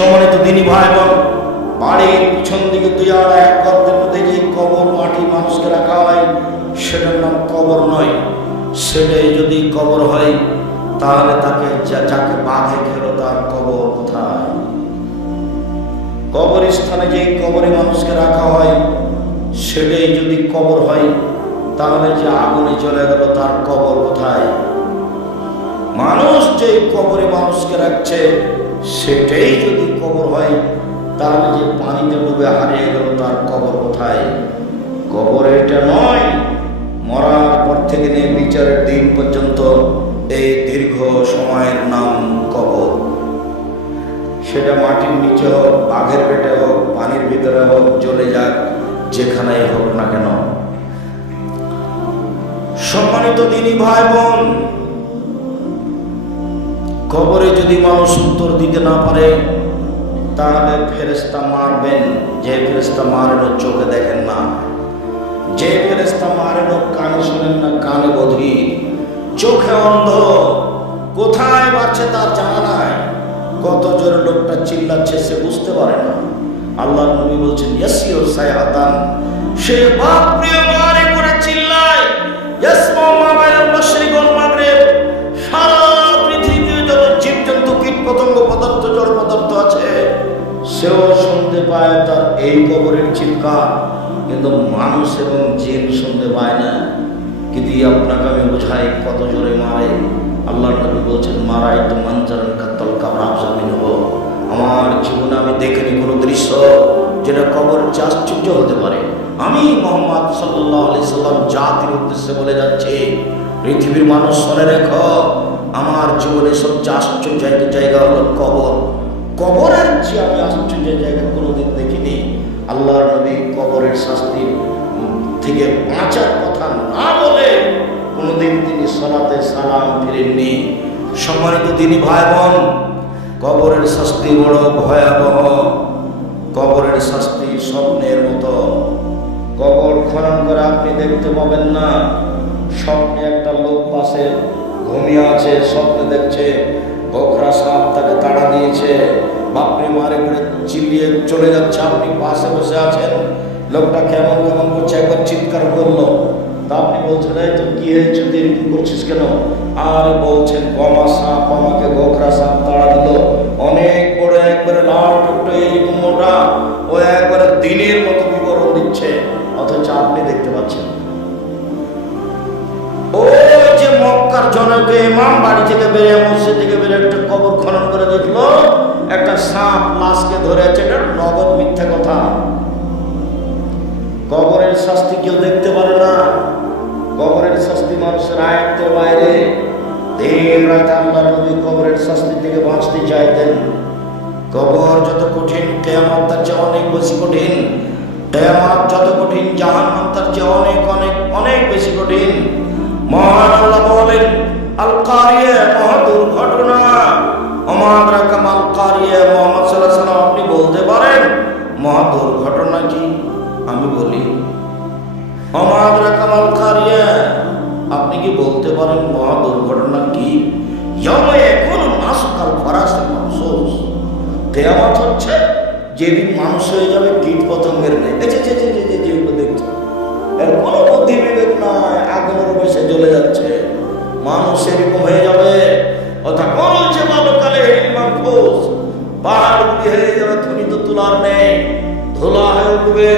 সম্মানিত দিনী ভাই বোন, বাড়ির পিছন দিকে 2-1 গর্তের মধ্যে যে কবর মাটি মানুষকে রাখা হয় সেটার নাম কবর নয়। সেটাই যদি কবর হয় তাহলে তাকে যাকে বাঘে খেলো তার কবর কোথায়? কবরস্থানে যে কবরে মানুষকে রাখা হয় সেটাই যদি কবর হয় তাহলে যে আগুনে চলে গেল তার কবর কোথায়? মানুষ যে কবরে মানুষকে রাখছে সেটাই যদি কবর হয় তাহলে যে পানিতে ডুবে হারিয়ে গেল তার কবর কোথায়? কবর এটা নয়। মরার পর থেকে নিয়ে বিচারের দিন পর্যন্ত এই দীর্ঘ সময়ের নাম কবর। সেটা মাটির নিচে হোক, বাঘের পেটে হোক, পানির ভিতরে হোক, চলে যাক, যেখানেই হোক না কেন। সম্মানিত দিনী ভাই বোন, কবরে যদি মানুষ উত্তর দিতে না পারে তাহলে ফেরেশতা মারবেন। যে ফেরেশতা মারেন চোখে দেখেন না, যে ফেরেশতা মারেন কানে শোনেন না, কানে বধির, চোখে অন্ধ, কোথায় বাড়ছে তার জানা নাই, কত জোরে লোকটা চিল্লাচ্ছে সে বুঝতে পারে না। আল্লাহর নবী বলছেন ইয়াসির সায়াতান, সে বাপ প্রিয় মারে করে চিল্লায়, ইয়াসমা মা বাইনাল মাশরিক ওয়াল মাগরিব, সারা পৃথিবীতে যত জীবজন্তু কীট পতঙ্গ পদার্থ জড় পদার্থ আছে সেও শুনতে পায় তার এই কবরের চিৎকার, কিন্তু মানুষ এবং জিন শুনতে পায় না। কিন্তু আপনাকে আমি বোঝাই কত জোরে মারে। আল্লাহর নবী বলছেন মারাই তো মানজারান কাত্তাল কাবর আফজামিন হো, আমার জীবনে আমি দেখিনি কোনো দৃশ্য যেটা কবরের চেয়ে আশ্চর্য হতে পারে। আমি মুহাম্মদ সাল্লাল্লাহু আলাইহি সাল্লাম জাতির উদ্দেশ্যে বলে যাচ্ছি, পৃথিবীর মানুষ শুনে রেখো, আমার জীবনে সবচেয়ে আশ্চর্য জায়গা হলো কবর। কবরের চেয়ে আমি আশ্চর্যের জায়গা কোনোদিন দেখিনি। আল্লাহর নবী কবরের শাস্তি থেকে বাঁচার কথা না বলে কোনোদিন তিনি সালাতে সালাম ফিরেননি। সম্মানিত দিনী ভাই বোন, কবরের শাস্তি বড় ভয়াবহ। কবরের শাস্তি স্বপ্নের মতো। কবর খনন করে আপনি দেখতে পাবেন না। স্বপ্নে একটা লোক পাশে ঘুমিয়ে আছে, স্বপ্নে দেখছে গোখরা সাপ তাকে তাড়া দিয়েছে, বাপরে মারে করে চিল্লিয়ে চলে যাচ্ছে, আপনি পাশে বসে আছেন, লোকটা কেমন কেমন করছে, একবার চিৎকার করলো, তা আপনি বলছেন এই তো কি হয়েছে, এরকম করছিস কেন? আর বলছেন কমা সাপ আমাকে গোখরা সাপ তাড়া দিল, অনেক বড় একবারে লাল টুকটো এইরকম মোটা, ও একবারে দিনের মতো বিবরণ দিচ্ছে, অথচ আপনি দেখতে পাচ্ছেন। ওই যে মক্কার জনকে ইমাম বাড়ি থেকে বেরিয়ে মসজিদ থেকে বেরিয়ে একটা কবর খনন করে দেখলো, একটা সাপ লাশকে ধরেছে, এটা নগদ মিথ্যা কথা। কবরের শাস্তি কেউ দেখতে পারে না। কবরের শাস্তি মানুষের আয়ত্তের বাইরে। দিন রাত আল্লাহর নবী কবরের শাস্তি থেকে বাঁচতে চাইতেন। কবর যত কঠিন, কিয়ামত তার চেয়ে অনেক বেশি কঠিন। কিয়ামত যত কঠিন, জাহান্নাম তার চেয়ে অনেক অনেক অনেক বেশি কঠিন। মহান আল্লাহ বলেন আল কারিয়া, মহা দুর্ঘটনা। ওমা রাকাম আল কারিয়া, মুহাম্মদ সাল্লাল্লাহু আলাইহি ওয়াসাল্লাম আপনি বলতে পারেন মহা দুর্ঘটনা কি? আমি বলি ওমা রাকাম আল কারিয়া, আপনি কি বলতে পারেন মহা দুর্ঘটনা কি? ইয়াউমা ইয়াকুনু নাসু কাল ফারাসিল মাবসুস, কিয়ামত হচ্ছে যেদিন মানুষ হয়ে যাবে কীট পতঙ্গের ন্যায়। যেগুলো দেখছে এর কোনো বুদ্ধি বিবেক নয়, আগুনের বসে জ্বলে যাচ্ছে, মানুষ এরকম হয়ে যাবে। অর্থাৎ বলছে বালকালে মাহফুজ, পাহাড় হয়ে যাবে, ধ্বনিত তুলার নেই, ধুলা হয়ে উঠবে।